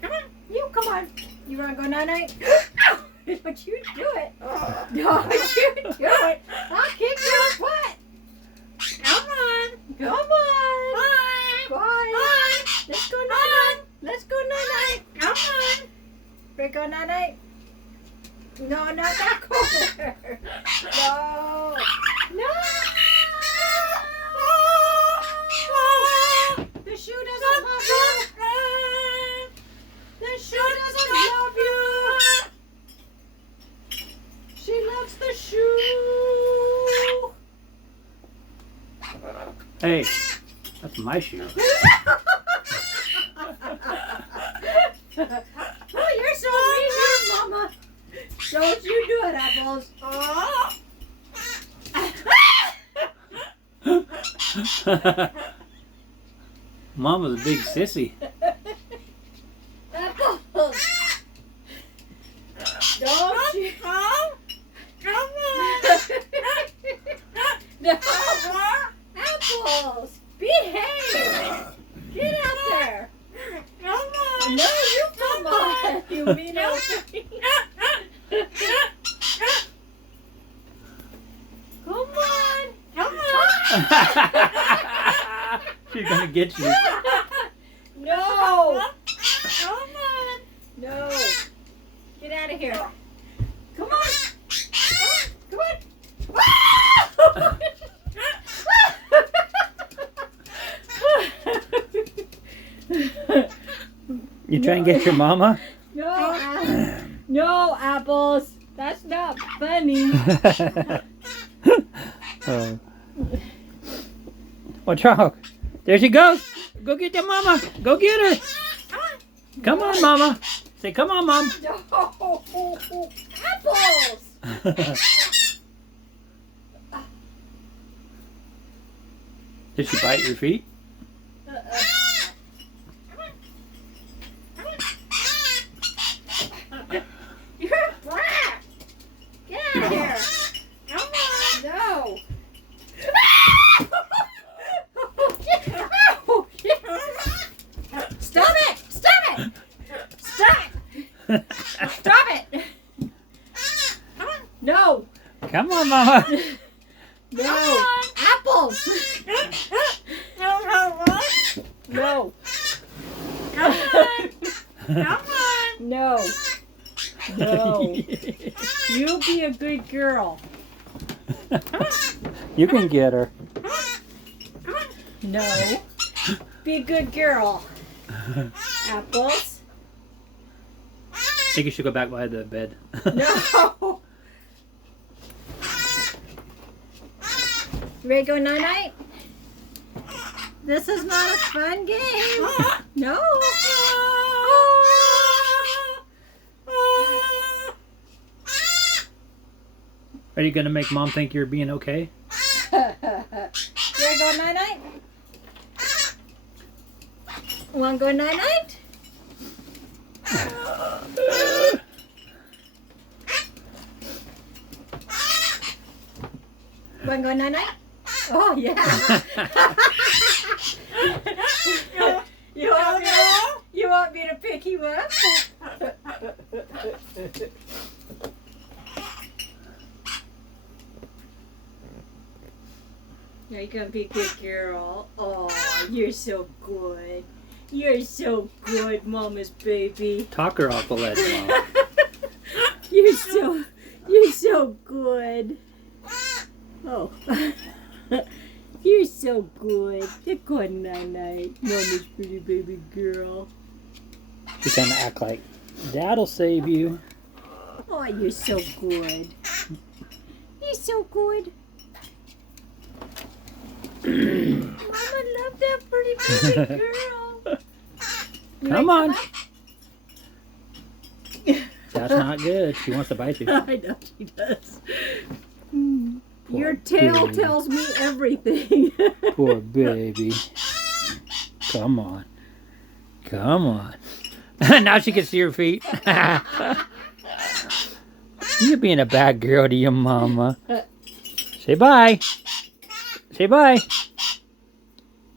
Come on. You come on. You want to go night-night? Don't you do it. Don't you do it. I'll kick your butt. Come on. Come on. Bye. Bye. Let's go night-night. Let's go night-night. Come on. We're going night-night. No, not that corner. No. No. The shoe doesn't love you. The shoe doesn't love you. She loves the shoe. Hey, that's my shoe. Oh, you're so mean here, Mama. Don't you do it, Apples. Mama's a big sissy. Apples. Don't you? Come on. No. Apples. Behave. Get out there. Come on. No, you come on. You mean old thing. Come on. Come on. She's gonna get you. No. Come on. No. Get out of here. Come on. Come on. You try and get your mama? No, no, Apples. That's not funny. Watch out. There she goes. Go get your mama. Go get her. Come on, Mama. Say, come on, Mom. No, Apples. Did she bite your feet? You're a brat. Get out of here. Come on. No. Stop it! Stop it! Stop! Stop it! No! Come on, Mama. No! Apples! No! Come on! Come on! No! No! You be a good girl. You can get her. No! Be a good girl. Apples? I think you should go back by the bed. No! Ready to go night-night? This is not a fun game. No. Are you gonna make Mom think you're being okay? Ready to go night-night? Want to go night-night? Want to go night-night? Oh, yeah. You want me to pick you up? Are you going to be a good girl? Oh, you're so good. You're so good, Mama's baby. Talk her off the ledge, Mom. You're so good. Oh. You're so good. You're good night-night, Mama's pretty baby girl. She's gonna act like Dad'll save you. Oh, you're so good. You're so good. Mama loved that pretty baby girl. Come on. That's not good. She wants to bite you. I know she does. Your Poor tail baby. tells me everything. Poor baby. Come on. Come on. Now she can see her feet. You're being a bad girl to your mama. Say bye. Say bye.